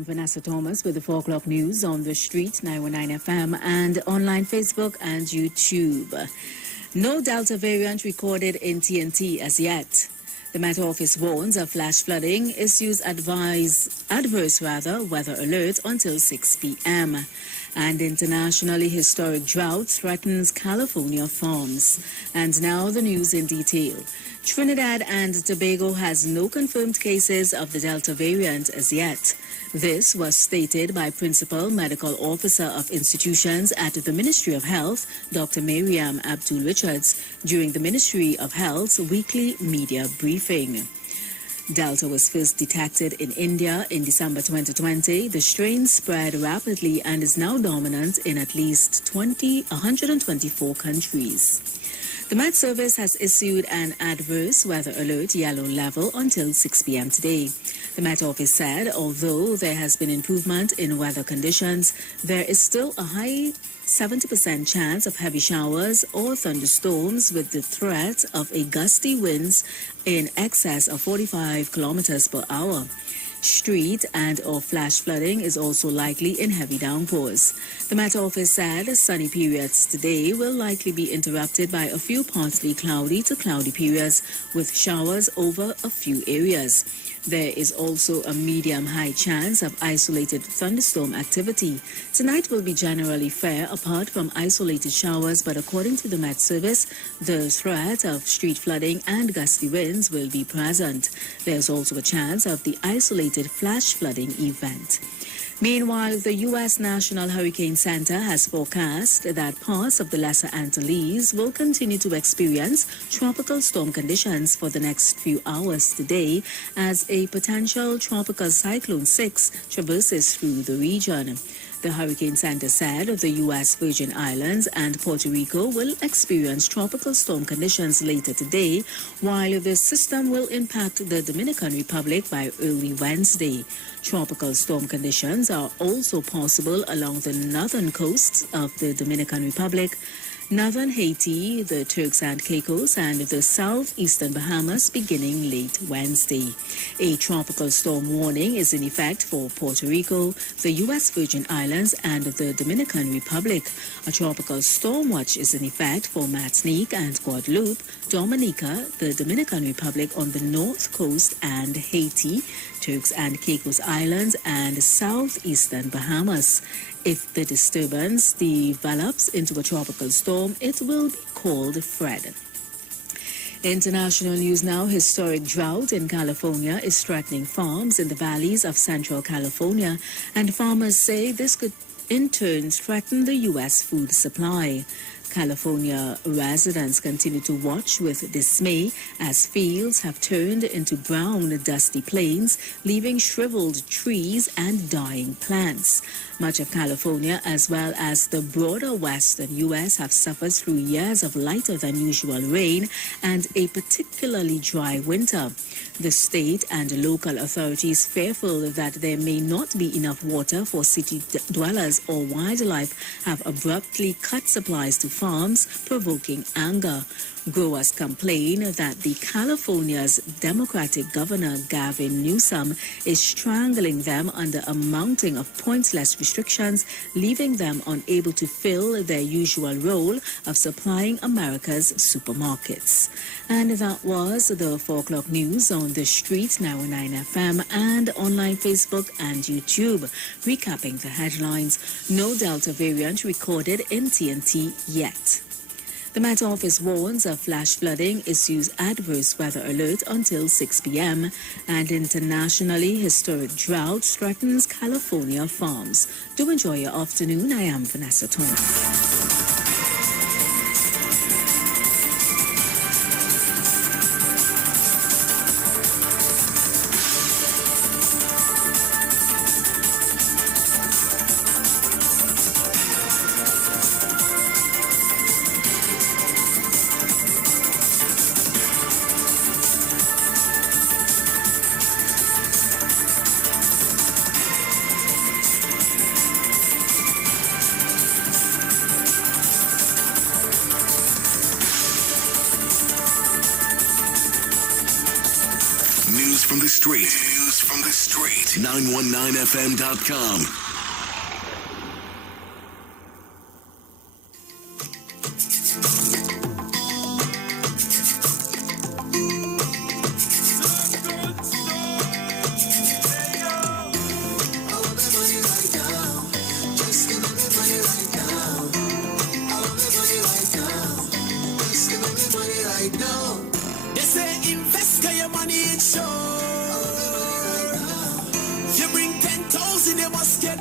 am Vanessa Thomas with the 4 o'clock news on the street, 919 FM, and online Facebook and YouTube. No Delta variant recorded in TNT as yet. The Met Office warns of flash flooding, issues adverse weather alert until 6 p.m. And internationally historic drought threatens California farms. And now the news in detail. Trinidad and Tobago has no confirmed cases of the Delta variant as yet. This was stated by Principal Medical Officer of Institutions at the Ministry of Health, Dr. Miriam Abdul-Richards, during the Ministry of Health's weekly media briefing. Delta was first detected in India in December 2020. The strain spread rapidly and is now dominant in at least 124 countries. The Met Service has issued an adverse weather alert yellow level until 6 p.m. today. The Met Office said although there has been improvement in weather conditions, there is still a high 70% chance of heavy showers or thunderstorms with the threat of a gusty winds in excess of 45 kilometers per hour. Street and or flash flooding is also likely in heavy downpours. The Met Office said sunny periods today will likely be interrupted by a few partly cloudy to cloudy periods with showers over a few areas. There is also a medium-high chance of isolated thunderstorm activity. Tonight will be generally fair apart from isolated showers, but according to the Met Service, the threat of street flooding and gusty winds will be present. There's also a chance of the isolated flash flooding event. Meanwhile, the U.S. National Hurricane Center has forecast that parts of the Lesser Antilles will continue to experience tropical storm conditions for the next few hours today as a potential tropical cyclone 6 traverses through the region. The Hurricane Center said the U.S. Virgin Islands and Puerto Rico will experience tropical storm conditions later today, while the system will impact the Dominican Republic by early Wednesday. Tropical storm conditions are also possible along the northern coasts of the Dominican Republic, northern Haiti, the Turks and Caicos, and the southeastern Bahamas beginning late Wednesday. A tropical storm warning is in effect for Puerto Rico, the U.S. Virgin Islands, and the Dominican Republic. A tropical storm watch is in effect for Martinique and Guadeloupe, Dominica, the Dominican Republic on the north coast, and Haiti, Turks and Caicos Islands, and southeastern Bahamas. If the disturbance develops into a tropical storm, it will be called Fred. International news now. Historic drought in California is threatening farms in the valleys of Central California, and farmers say this could in turn threaten the U.S. food supply. California residents continue to watch with dismay as fields have turned into brown, dusty plains, leaving shriveled trees and dying plants. Much of California, as well as the broader western U.S., have suffered through years of lighter than usual rain and a particularly dry winter. The state and local authorities fearful that there may not be enough water for city dwellers or wildlife have abruptly cut supplies to farms, provoking anger. Growers complain that the California's Democratic Governor Gavin Newsom is strangling them under a mounting of pointless restrictions, leaving them unable to fill their usual role of supplying America's supermarkets. And that was the 4 o'clock news on the street, 919 FM, and online Facebook and YouTube. Recapping the headlines, no Delta variant recorded in TNT yet. The Met Office warns of flash flooding, issues adverse weather alert until 6 p.m. And internationally, historic drought threatens California farms. Do enjoy your afternoon. I am Vanessa Thomas. News from the street. News from On the street, 919fm.com. They say invest your money in show. You bring 10,000, you must get